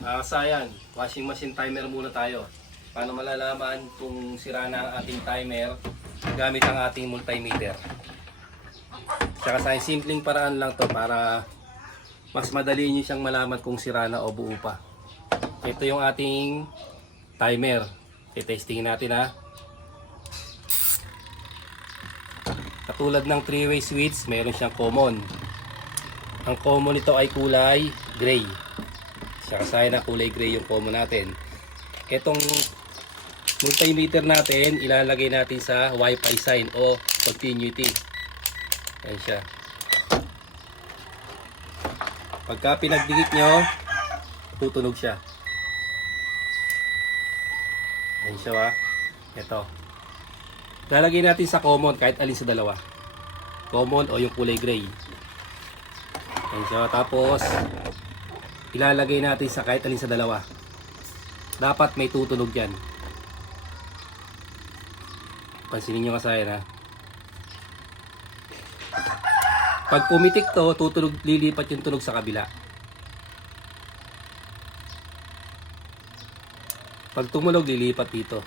Sayan, washing machine timer muna tayo. Paano malalaman kung sira na ang ating timer gamit ang ating multimeter. Saka sa simpleng paraan lang to para mas madali nyo siyang malaman kung sira na o buo pa. Ito yung ating timer. I-testingin natin ha. Katulad ng 3-way switch, mayroon siyang common. Ang common nito ay kulay gray. Saka na kulay gray yung common natin. Itong multimeter natin, ilalagay natin sa Wi-Fi sign o continuity. Ayan siya. Pagka pinagdikit nyo, tutunog siya. Ayan siya ha. Ito. Lalagay natin sa common kahit alin sa dalawa. Common o yung kulay gray. Ayan siya. Tapos, ilalagay natin sa kahit alin sa dalawa. Dapat may tutunog yan. Pansinin nyo kasayan ha. Pag pumitik to, tutunog, lilipat yung tunog sa kabila. Pag tumunog, lilipat dito.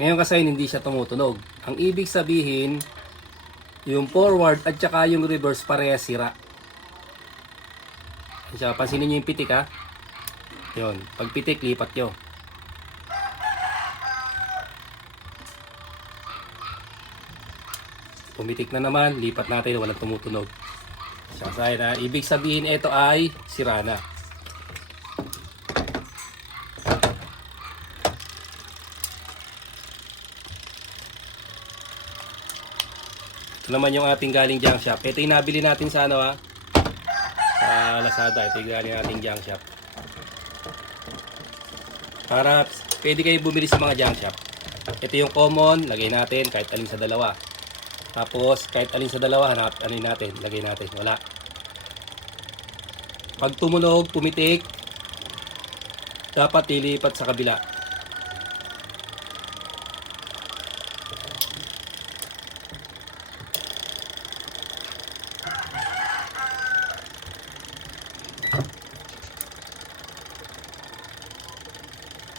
Ngayon kasi hindi siya tumutunog. Ang ibig sabihin, yung forward at saka yung reverse pareha sira. Pansinin nyo yung pitik ha. Yun. Pag pitik, lipat nyo. Pumitik na naman, lipat natin, walang tumutunog. Sasayin na, ibig sabihin ito ay sira na. Ito naman yung ating galing junk shop. Ito yung nabili natin sa ano ha, sa Lazada. Ito yung galing nating junk shop. Para pwede kayo bumili sa mga junk shop. Ito yung common, lagay natin kahit alin sa dalawa. Tapos, kahit alin sa dalawa, anin natin, lagay natin. Wala. Pag tumunog, pumitik, dapat ilipat sa kabila.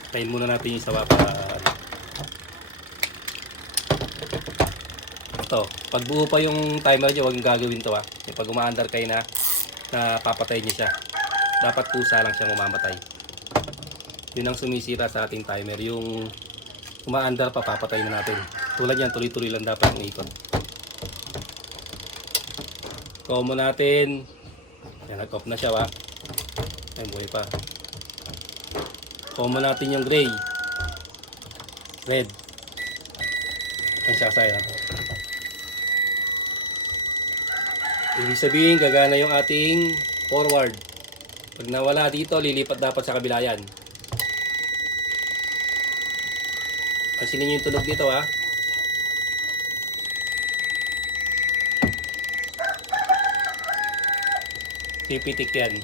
Tayin muna natin yung sawa para ito, pag buo pa yung timer nyo, huwag gagawin to ha. Pag umaandar kayo na papatay nyo siya, dapat pusa lang siya mamamatay. Yun ang sumisira sa ating timer, yung umaandar pa, papatay na natin. Tulad yan, tuloy-tuloy lang dapat yung ikot. Common natin, yan, nag-off na siya ha. Ay, buhay pa. Common natin yung gray, red. Yan siya sa'yo. Ibig sabihin, gagana yung ating forward. Pag nawala dito, lilipat dapat sa kabila yan. Pansinin nyo yung tunog dito ha. Pipitik yan.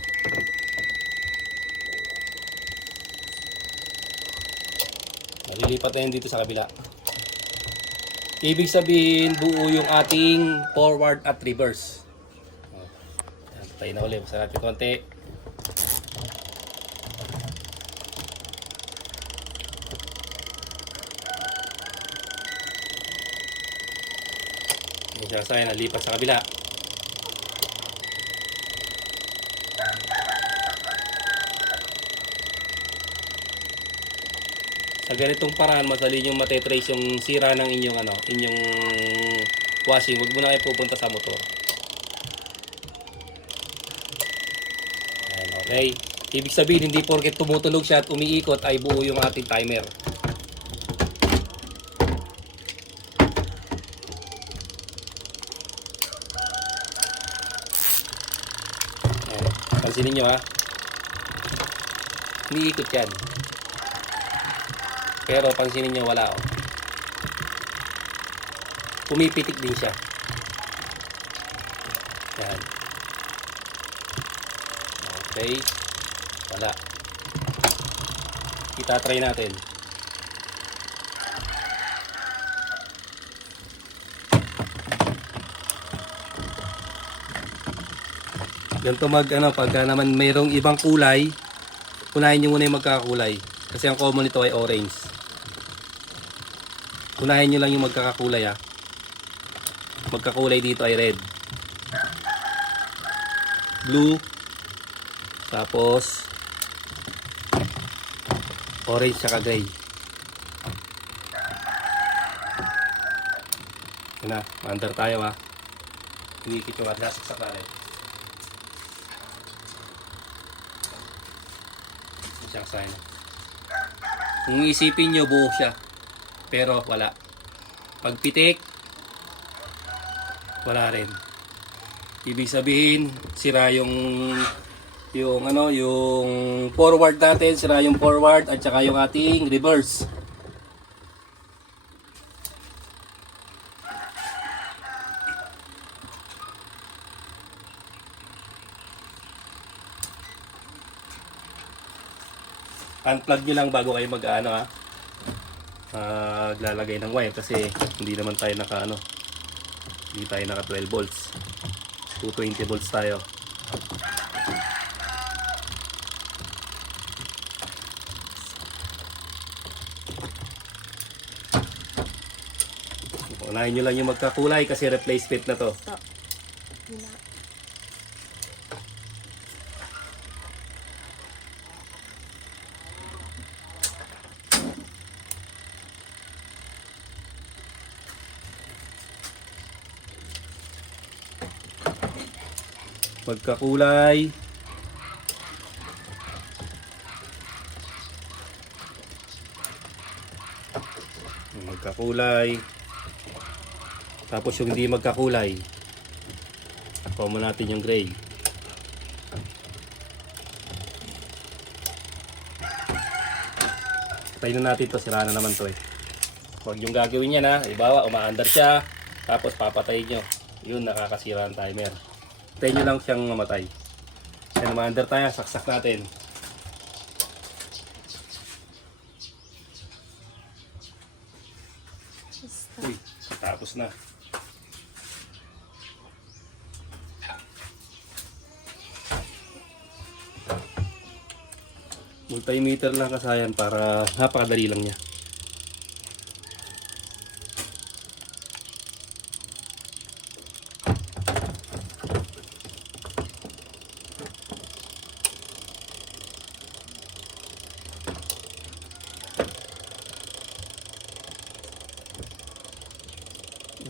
Lilipat na yan dito sa kabila. Ibig sabihin, buo yung ating forward at reverse. Tayo na ulit. Basta natin konti. Diyan sa'yo, nalipat sa kabila. Sa ganitong paraan, madali nyo matetrace yung sira ng inyong, inyong washing. Huwag mo na kayo pupunta sa motor. Ayan, okay. Ibig sabihin, hindi porket tumutunog siya at umiikot ay buo yung ating timer. Ayan. Pansinin nyo ha. Umiikot yan. Pero pansinin nyo, wala oh. Pumipitik din siya. Yan. Okay. Wala. Itatry natin. Ganito pagka naman mayroong ibang kulay, unahin nyo muna yung magkakakulay. Kasi ang common nito ay orange. Unahin nyo lang yung magkakakulay ha. Magkakulay dito ay red, blue, tapos orange saka gray. Yun na, under tayo ha. Inikit yung atlas sa karet. Siyang sign. Kung isipin nyo buo siya, pero wala. Pagpitik, wala rin. Ibig sabihin, sira yung forward natin, sira yung forward at saka yung ating reverse. Unplug nyo lang bago kayo maglalagay ng wire kasi hindi naman tayo hindi tayo naka 12 volts. 220 volts tayo. Unahin nyo lang yung magkakulay kasi replacement na to. Magkakulay. Magkakulay. Tapos yung hindi magkakulay, common natin yung gray. Tayo na natin to, sira na naman to eh. Huwag yung gagawin yan ha. Ibawa, umaandar siya, tapos papatayin nyo. Yun, nakakasira ang timer. Tayo nyo lang siyang mamatay. Kaya umaandar tayo, saksak natin. Uy, tapos na. Multimeter lang kasayan para napakadali lang niya.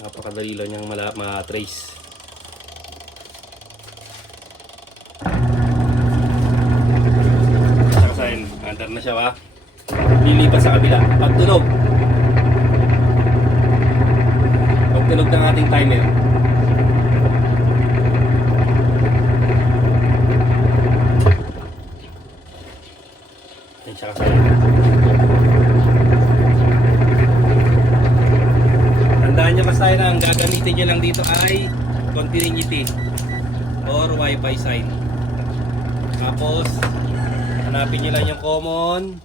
Napakadali lang niyang ma-trace. Under na siya ha. Lilipat sa kabila. Pagtunog ng ating timer. Yan siya kasi. Tandaan nyo kasi na ang gagamitin nyo lang dito ay continuity or wifi sign. Tapos hanapin nyo lang yung common.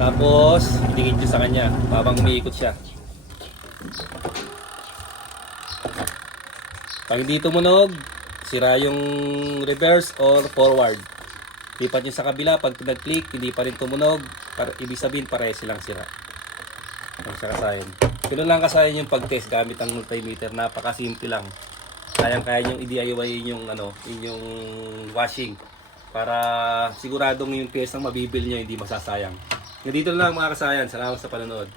Tapos idikit nyo sa kanya habang umiikot siya. Pag hindi tumunog, sira yung reverse or forward. Lipat nyo sa kabila. Pag nag-click, hindi pa rin tumunog, ibig sabihin pareho silang sira. Ang siya kasayin. Ganun lang kasayin yung pag-test gamit ang multimeter. Napakasimple lang. Kayang-kaya nyo i-DIY yung washing. Para siguradong yung piyesang mabibili nyo hindi masasayang. Ganito lang mga kasayan. Salamat sa panonood.